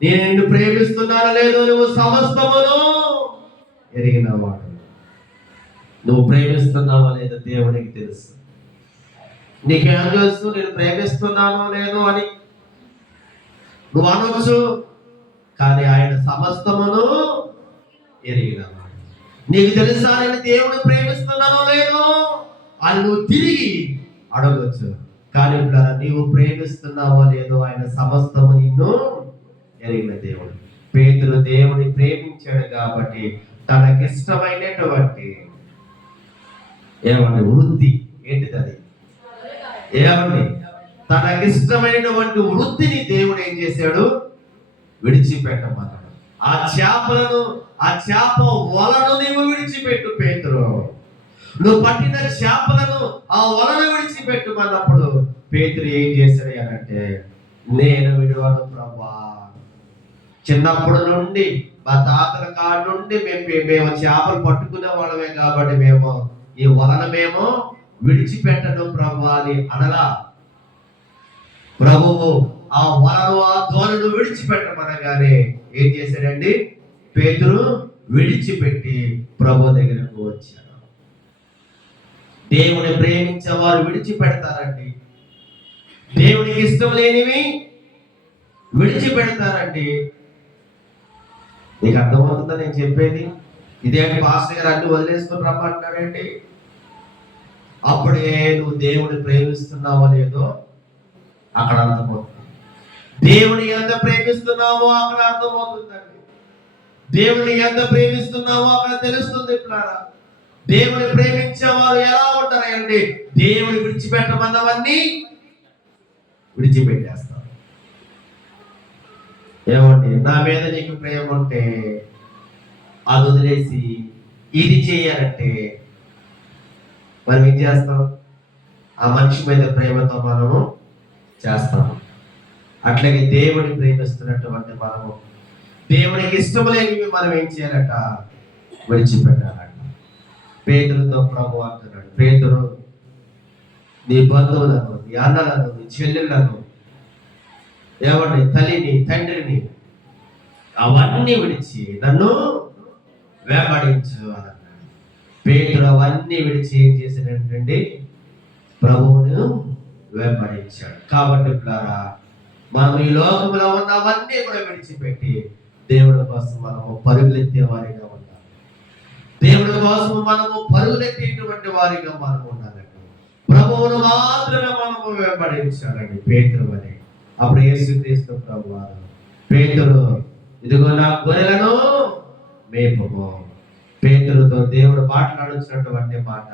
నేను నిన్ను ప్రేమిస్తున్నానా లేదో నువ్వు సమస్తమును ఎరిగినవాడు. నువ్వు ప్రేమిస్తున్నావా లేదో దేవునికి తెలుసు. నీకేం తెలుసు నేను ప్రేమిస్తున్నానో లేదో అని? నువ్వు అనొచ్చు, కానీ ఆయన సమస్తమును ఎరిగినవాడు. నీకు తెలుసా నేను దేవుని ప్రేమిస్తున్నానో లేదో అని నువ్వు తిరిగి అడగవచ్చు. కానీ ఇప్పుడు నీవు ప్రేమిస్తున్నావో లేదో ఆయన సమస్తము నిన్ను ఎరిగిన దేవుడు. పేతురు దేవుని ప్రేమించాడు కాబట్టి తనకిష్టమైనటువంటి ఏమండి వృత్తి ఏంటిది అది? ఏమండి తనకిష్టమైనటువంటి వృత్తిని దేవుడు ఏం చేశాడు? విడిచిపెట్టమన్నాడు. ఆ చేప వలను నీవు విడిచిపెట్టు పేతురు. నువ్వు పట్టిన చేపలను ఆ వలను విడిచిపెట్టుమన్నప్పుడు పేతురు ఏం చేశాడు అనంటే, నేను విడువను ప్రభా. చిన్నప్పటి నుండి మా తాతల కాడ నుండి మేము చేపలు పట్టుకునే వాళ్ళమే కాబట్టి మేము ఈ వలన మేము విడిచిపెట్టడం ప్రభు అని అనలా. ప్రభువు ఆ వలను ఆ ధోరణను విడిచిపెట్టమనగానే ఏం చేశాడండి? పేతురు విడిచిపెట్టి ప్రభు దగ్గరకు వచ్చాడు. దేవుని ప్రేమించే వారు విడిచిపెడతారండి. దేవునికి ఇష్టం లేనివి విడిచిపెడతారండి. నీకు అర్థమవుతుందా నేను చెప్పేది? ఇదే పాస్టర్ గారు అన్ని వదిలేసుకొని రమ్మంటున్నాడండి. అప్పుడే నువ్వు దేవుని ప్రేమిస్తున్నావో లేదో అక్కడ అర్థమవుతుంది. దేవుని ఎంత ప్రేమిస్తున్నావో అక్కడ అర్థమవుతుందండి. దేవుని ఎంత ప్రేమిస్తున్నావో అక్కడ తెలుస్తుంది. దేవుని ప్రేమించేవారు ఎలా ఉంటారండి? దేవుని విడిచిపెట్టమన్నవన్నీ విడిచిపెట్టేస్తారు. ఏమండి, నా మీద నీకు ప్రేమ ఉంటే అది వదిలేసి ఇది చేయాలంటే మనం ఏం చేస్తాం? ఆ మనిషి మీద ప్రేమతో మనము చేస్తాం. అట్లాగే దేవుని ప్రేమిస్తున్నటువంటి మనము దేవునికి ఇష్టం లేనివి మనం ఏం చేయాలట? విడిచిపెట్టాలట. పేతురుతో ప్రభు అంటున్నాడు, పేతురు నీ బంధువులను, నీ అన్నలను, నీ చెల్లెళ్లను, ఏమండి తల్లిని, తండ్రిని అవన్నీ విడిచి నన్ను వెంబడించు అన్నాడు. పేతురు అవన్నీ విడిచి ఏం చేశాడంటే ప్రభువును వెంబడించాడు. కాబట్టి మనం ఈ లోకంలో ఉన్నవన్నీ కూడా విడిచిపెట్టి దేవుడి కోసం మనము పరుగులెత్తే వారిగా ఉండాలి. దేవుడి కోసం మనము పరుగులెత్తేటువంటి వారిగా మనము ఉండాలండి. ప్రభువును మాత్రమే మనము వెంబడించాలండి పేతురు అని. అప్పుడు యేసుక్రీస్తు ప్రభువారు, పేతురు ఇదిగో నా గొర్రెలను మేపుము. పేతురుతో దేవుడు మాట్లాడుతున్నటువంటి మాట,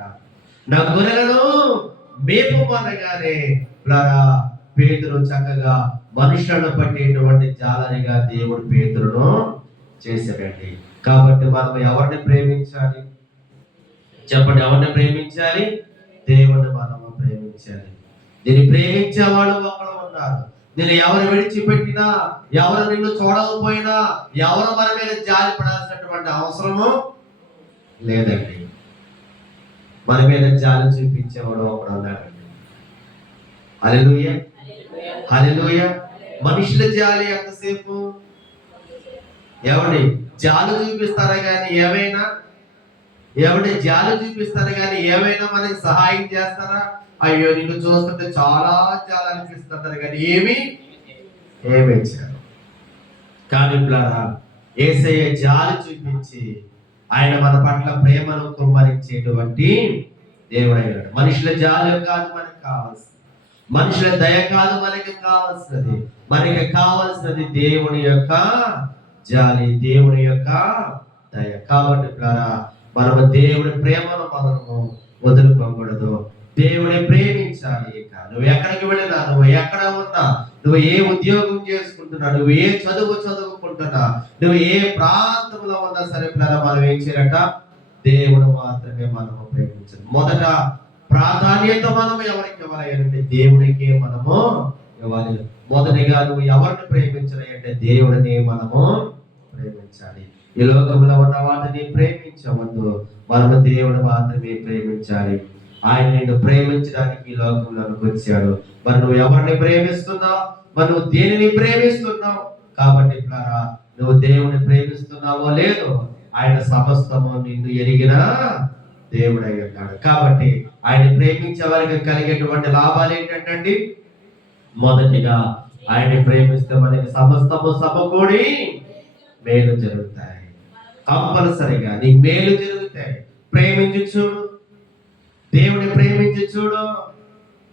నా గొర్రెలను మేపుము అనగానే పేతురు చక్కగా మనుషులను పట్టేటువంటి జాలరిగా దేవుడు పేతురును చేశాడండి. కాబట్టి మనం ఎవరిని ప్రేమించాలి చెప్పండి? ఎవరిని ప్రేమించాలి? దేవుడిని మనము ప్రేమించాలి. దీన్ని ప్రేమించేవాళ్ళు ఒకరు ఉన్నారు. నేను ఎవరు విడిచిపెట్టినా, ఎవరు నిన్ను చూడకపోయినా, ఎవరు మన మీద జాలి పడాల్సినటువంటి అవసరము లేదండి. మన మీద జాలి చూపించేవాడు ఒకడు ఉన్నాడండి. హల్లెలూయా, హల్లెలూయా. మనుషుల జాలి ఎంతసేపు? ఎవడి జాలి చూపిస్తారా కానీ ఏమైనా? ఎవడి జాలి చూపిస్తారా కానీ ఏమైనా మనకి సహాయం చేస్తారా? అయ్యో నిన్ను చూస్తుంటే చాలా చాలా అనిపిస్తుంటారు కానీ ఏమీ చేయరు. కానీ యేసయ్య జాలి చూపించి ఆయన మన పట్ల ప్రేమను కుమ్మరించేటువంటి దేవుడైనాడు. మనుషుల జాలి కాదు మనకు కావాల్సింది, మనుషుల దయ కాదు మనకి కావాల్సినది. మనకి కావాల్సినది దేవుని యొక్క జాలి, దేవుని యొక్క దయ. కాబట్టి మనము దేవుడి ప్రేమను మనము వదులుకోకూడదు. దేవుని ప్రేమించాలి. నువ్వు ఎక్కడికి వెళ్ళినా, నువ్వు ఎక్కడ ఉన్నా, నువ్వు ఏ ఉద్యోగం చేసుకుంటున్నా, నువ్వు ఏ చదువు చదువుకుంటున్నా, నువ్వు ఏ ప్రాంతంలో ఉన్నా సరే మనం ఏం చేయాలట? దేవుడు మాత్రమే మనము ప్రేమించాలి. మొదట ప్రాధాన్యత మనం ఎవరికి ఇవ్వాలి అంటే దేవుడికి మనము ఇవ్వాలి. మొదటిగా నువ్వు ఎవరిని ప్రేమించాలి అంటే దేవుడిని మనము ప్రేమించాలి. ఈ లోకంలో ఉన్న వాటిని ప్రేమించవద్దు, మనము దేవుడు మాత్రమే ప్రేమించాలి. ఆయన నిన్ను ప్రేమించడానికి ఈ లోకంలోకి వచ్చాడు. మరి నువ్వు ఎవరిని ప్రేమిస్తున్నావు? మరి నువ్వు దేనిని ప్రేమిస్తున్నావు? కాబట్టి నువ్వు దేవుని ప్రేమిస్తున్నావో లేదో ఆయన సమస్తము నిన్ను ఎరిగిన దేవుడై ఉన్నాడు. కాబట్టి ఆయన ప్రేమించే వారికి కలిగేటువంటి లాభాలు ఏంటంటే, మొదటిగా ఆయన ప్రేమిస్తే మనకి సమస్తము సమకూడి మేలు జరుగుతాయి. కంపల్సరిగా నీకు మేలు జరుగుతాయి. ప్రేమించి చూడు, దేవుని ప్రేమించి చూడు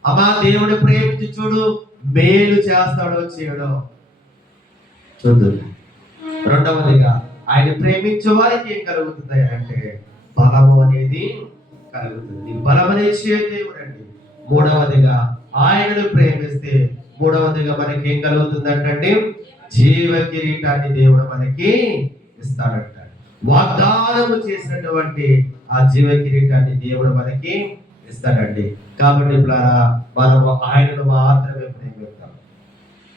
అమ్మా, దేవుని ప్రేమించి చూడు, మేలు చేస్తాడో చేయడో చూద్దాం. రెండవదిగా ఆయన ప్రేమించే వారికి ఏం కలుగుతుంది అంటే బలము అనేది కలుగుతుంది. నీకు బలం అనేసి దేవుడు అండి. మూడవదిగా ఆయనను ప్రేమిస్తే మూడవదిగా మనకి ఏం కలుగుతుంది అంటే జీవ కిరీటాన్ని దేవుడు మనకి ఇస్తాడంట. వాగ్దానము చేసినటువంటి ఆ జీవ కిరీటాన్ని దేవుడు మనకి ఇస్తాడండి. కాబట్టి మనము ఆయనను మాత్రమే ప్రేమిస్తాం.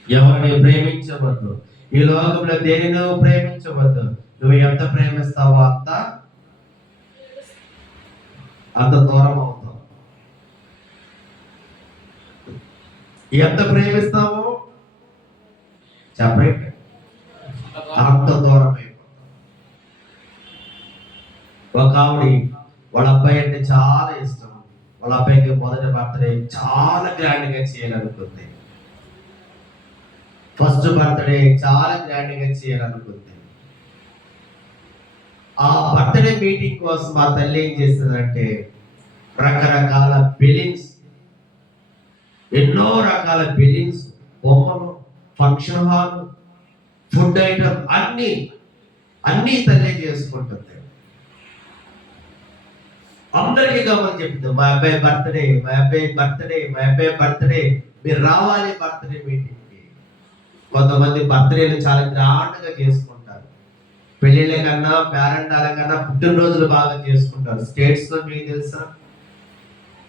ఎవరిని ప్రేమించవద్దు. ఈ లోకంలో దేనిని ప్రేమించవద్దు. నువ్వు ఎంత ప్రేమిస్తావో అంత దూరం అవుతావు. ఎంత ప్రేమిస్తావో చెప్పండి, అంత దూరం అయిపోతావు. ఒక ఆవిడ వాళ్ళ అబ్బాయి అంటే చాలా ఇష్టం. వాళ్ళ అబ్బాయికి మొదటి బర్త్డే చాలా గ్రాండ్ గా చేయాలనుకుంది. ఫస్ట్ బర్త్డే చాలా గ్రాండ్ గా చేయాలనుకుంది. ఆ బర్త్డే మీటింగ్ కోసం మా తల్లి ఏం చేస్తుందంటే రకరకాల బెలూన్స్, ఎన్నో రకాల బెలూన్స్, బొమ్మలు, ఫంక్షన్ హాల్, ఫుడ్ ఐటమ్ అన్ని తల్లి చేసుకుంటుంది. అందరికీ గమని చెప్తుంది, మా అబ్బాయి బర్త్డే, మా అబ్బాయి బర్త్డే, మా అబ్బాయి బర్త్డే, మీరు రావాలి బర్త్డే మీటింగ్కి. కొంతమంది బర్త్డేలు చాలా గ్రాండ్ గా చేసుకుంటారు. పెళ్లిళ్ళ కన్నా పేరెంటాల కన్నా పుట్టినరోజులు బాగా చేసుకుంటారు. స్టేట్స్ లో మీకు తెలుసా,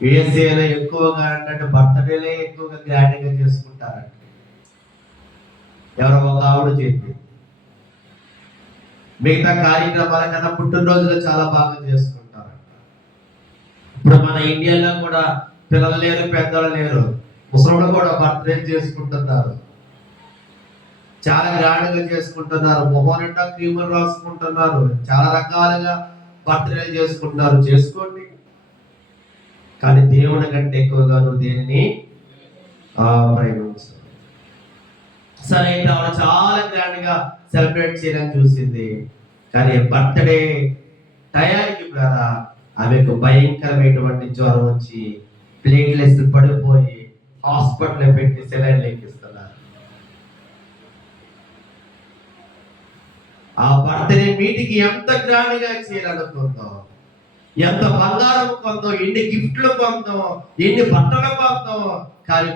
యుఎస్ఏలో ఎక్కువగా అంటే బర్త్డేలే ఎక్కువగా గ్రాండ్ గా చేసుకుంటారంట. ఎవరో ఒక ఆవిడ చెప్పింది. మిగతా కార్యక్రమాల కన్నా పుట్టినరోజులు చాలా బాగా చేసుకుంటారంట. ఇప్పుడు మన ఇండియాలో కూడా పిల్లలు లేరు, పెద్దలు లేరు, ముసలు కూడా బర్త్డే చేసుకుంటున్నారు. చాలా గ్రాండ్ గా చేసుకుంటున్నారు. మొహం నిండా క్రీములు రాసుకుంటున్నారు. చాలా రకాలుగా బర్త్డేలు చేసుకుంటున్నారు. చేసుకోండి, కానీ దేవుని కంటే ఎక్కువగా నువ్వు దేనిని ప్రేమించు. సరే, ఆవిడ చాలా గ్రాండ్ గా సెలబ్రేట్ చేయాలని చూసింది. కానీ బర్త్డే టయానికి ఆమెకు భయంకరమైనటువంటి జ్వరం వచ్చి ప్లేట్లెస్ పడిపోయి హాస్పిటల్ పెట్టి సెలైన్ లెక్కిస్తున్నారు. ఆ బర్త్డే మీటింగ్ ఎంత గ్రాండ్ గా చేయాలనుకుందో, ఎంత బంగారం కొందో, ఎన్ని గిఫ్ట్లు కొందో, ఎన్ని బట్టలు కొందో, కానీ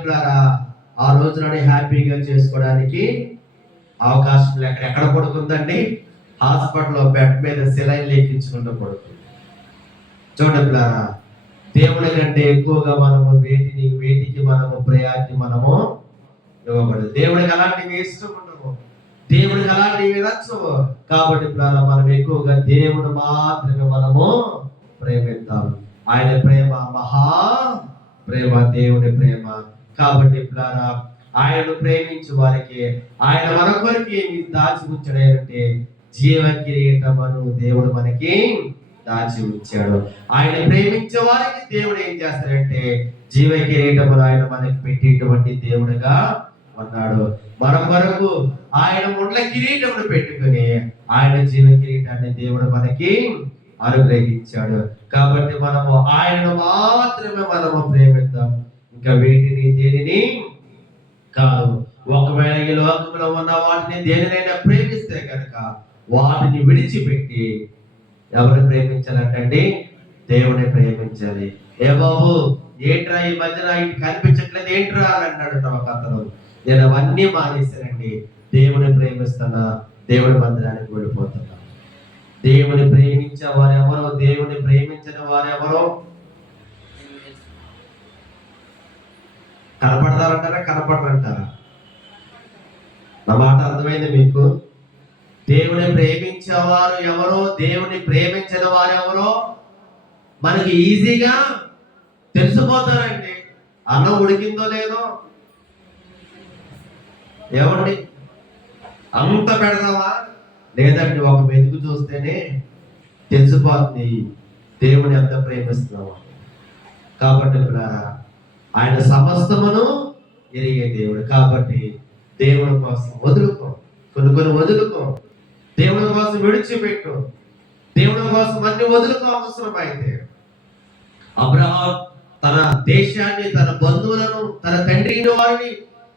ఆ రోజున హ్యాపీగా చేసుకోవడానికి అవకాశం లేక ఎక్కడ పడుకుందండి? హాస్పిటల్లో బెడ్ మీద సెలైన్ లెక్కించుకుంటూ పడుకుంది. చూడండి, దేవుడి కంటే ఎక్కువగా మనము వేటికి మనము ప్రయారిటీ మనము ఇవ్వబడదు. దేవుడికి అలాంటివి ఇష్టం ఉండవు, దేవుడికి అలాంటివి నచ్చవు. కాబట్టి మనం ఎక్కువగా దేవుడు మాత్రమే మనము ప్రేమిద్దాం. ఆయన ప్రేమ మహా ప్రేమ, దేవుడి ప్రేమ. కాబట్టి ఆయనను ప్రేమించే వారికి ఆయన మన కొరికి దాచి ఉంచాడంటే జీవ కిరీటమును దేవుడు మనకి దాచి ఉంచాడు. ఆయన ప్రేమించే వారికి దేవుడు ఏం చేస్తాడంటే జీవ కిరీటమును ఆయన మనకి పెట్టేటువంటి దేవుడుగా ఉన్నాడు. మన కొరకు ఆయన ముండ్ల కిరీటమును పెట్టుకుని ఆయన జీవ కిరీటాన్ని దేవుడు మనకి అనుగ్రహించాడు. కాబట్టి మనము ఆయనను మాత్రమే మనము ప్రేమిద్దాం, ఇంకా వీటిని దేనిని కాదు. ఒకవేళ ఈ లోకంలో ఉన్న వాటిని దేనినైనా ప్రేమిస్తే కనుక వాటిని విడిచిపెట్టి ఎవరిని ప్రేమించాలంటండి? దేవుని ప్రేమించాలి. ఏ బాబు ఏంట్రా ఈ మధ్యన ఇంటి కనిపించట్లేదు ఏంట్రా అని అన్నాడు ఒక అతను. నేను అవన్నీ మానేశానండి, దేవుని ప్రేమిస్తున్నా, దేవుని మందిరానికి వెళ్ళిపోతున్నా. దేవుని ప్రేమించే వారెవరో, దేవుని ప్రేమించిన వారెవరో కనపడతారంటారా కనపడరంటారా? నా మాట అర్థమైంది మీకు? దేవుని ప్రేమించేవారు ఎవరో, దేవుని ప్రేమించిన వారెవరో మనకి ఈజీగా తెలిసిపోతారండి. అన్నం ఉడికిందో లేదో, ఏమండి అంత పెడదామా? లేదండి, ఒక మెతుకు చూస్తేనే తెలిసిపోతుంది దేవుని ఎంత ప్రేమిస్తున్నామా. కాబట్టి ఆయన సమస్తమును ఎరిగే దేవుడు. కాబట్టి దేవుడి కోసం వదులుకో, కొన్ని వదులుకో. దేవుడి కోసం విడిచిపెట్టు, దేవుడి కోసం అన్ని వదులుకో అవసరం అయితే. అబ్రహాం తన దేశాన్ని, తన బంధువులను, తన తండ్రి వారిని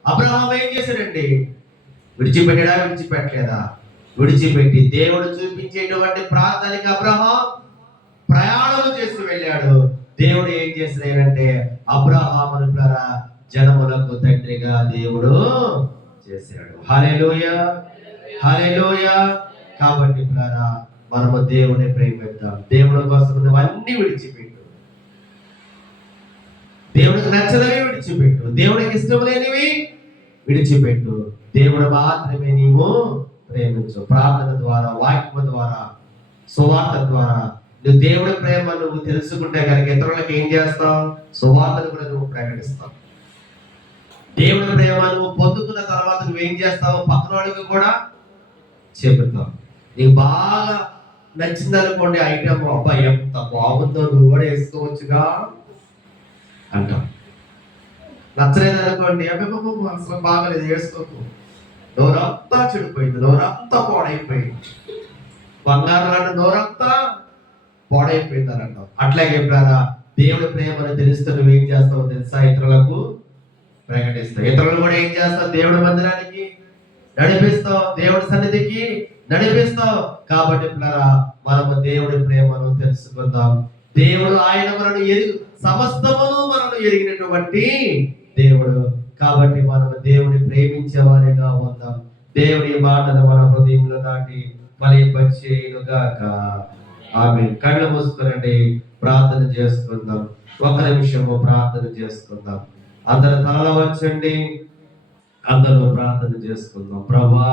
అబ్రహాం ఏం చేశాడండి? విడిచిపెట్టడా? విడిచిపెట్టలేదా? విడిచిపెట్టి దేవుడు చూపించేటువంటి ప్రాంతానికి అబ్రహాం ప్రయాణం చేసి వెళ్ళాడు. దేవుడు ఏం చేశాడంటే అబ్రహామును జనములకు తండ్రిగా దేవుడు చేశాడు. హల్లెలూయా, హల్లెలూయా. కాబట్టి మనము దేవుని ప్రేమిద్దాం. దేవుడి కోసం నువ్వన్నీ విడిచిపెట్టు, దేవుడికి నచ్చనివి విడిచిపెట్టు, దేవుడికి ఇష్టం లేనివి విడిచిపెట్టు. దేవుడు మాత్రమే నీవు ప్రేమించు. ప్రార్థన ద్వారా, వాక్యం ద్వారా, సువార్త ద్వారా నువ్వు దేవుడి ప్రేమ నువ్వు తెలుసుకుంటే కనుక ఇతరులకు ఏం చేస్తావు? సువార్తను కూడా నువ్వు ప్రకటిస్తావు. దేవుడి ప్రేమ నువ్వు పొందుకున్న తర్వాత నువ్వేం చేస్తావు? పక్కన వాళ్ళకి కూడా చెబుతావు. నీకు బాగా నచ్చింది అనుకోండి ఐటమ్, అబ్బాయి ఎంత బాగుందో, నువ్వు కూడా వేసుకోవచ్చుగా అంటాం. నచ్చలేదు అనుకోండి, అబ్బాయి అసలు బాగాలేదు, వేసుకోకు. నోరంతా చెడిపోయింది, నోరంతా పాడైపోయింది, బంగారం లాంటి నోరంతా పాడైపోయిందని అంటాం. అట్లాగే దేవుడి ప్రేమను తెలుస్తూ నువ్వేం చేస్తావు తెలుసా? ఇతరులకు ప్రకటిస్తావు. ఇతరులు కూడా ఏం చేస్తావు? దేవుడి మందిరానికి నడిపిస్తావు, దేవుడి సన్నిధికి నడిపిస్తావు. కాబట్టి మనము దేవుడి ప్రేమను తెలుసుకుందాం. దేవుడు ఆయన మనను సమస్తమును మనను ఎరిగినటువంటి దేవుడు. కాబట్టి మనము దేవుని ప్రేమించే వారిగా ఉందాం. దేవుడి మాటలు మన హృదయంలో దాటి ఫలింపచేయునుగాక. ఆమేన్. కళ్ళు మూసుకునండి, ప్రార్థన చేసుకుందాం. ఒక నిమిషము ప్రార్థన చేసుకుందాం. అందరు తల వంచండి, అందరూ ప్రార్థన చేసుకుందాం. ప్రభువా,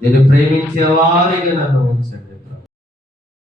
నేను ప్రేమించే వారిగా నన్ను ఉంచండి.